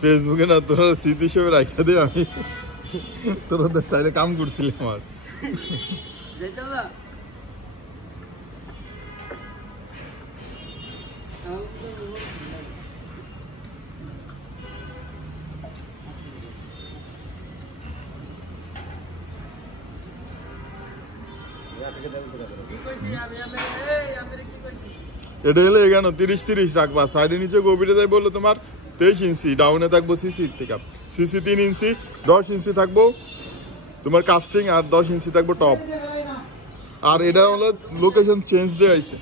ফেসবুকে না তোরা স্মৃতি হিসেবে রাখা দে আমি তোরা চাইলে কাম করছিলি আমার এটা হলে কেন 30-30 রাখবা সাইডে নিচে গভীরে যাই বললো তোমার 23 ইঞ্চি ডাউনে থাকবো সিসি থেকে সিসি 3 ইঞ্চি 10 ইঞ্চি থাকবো তোমার কাস্টিং আর 10 ইঞ্চি থাকবো টপ আর এটা হলো লোকেশন চেঞ্জ দেওয়া হয়েছে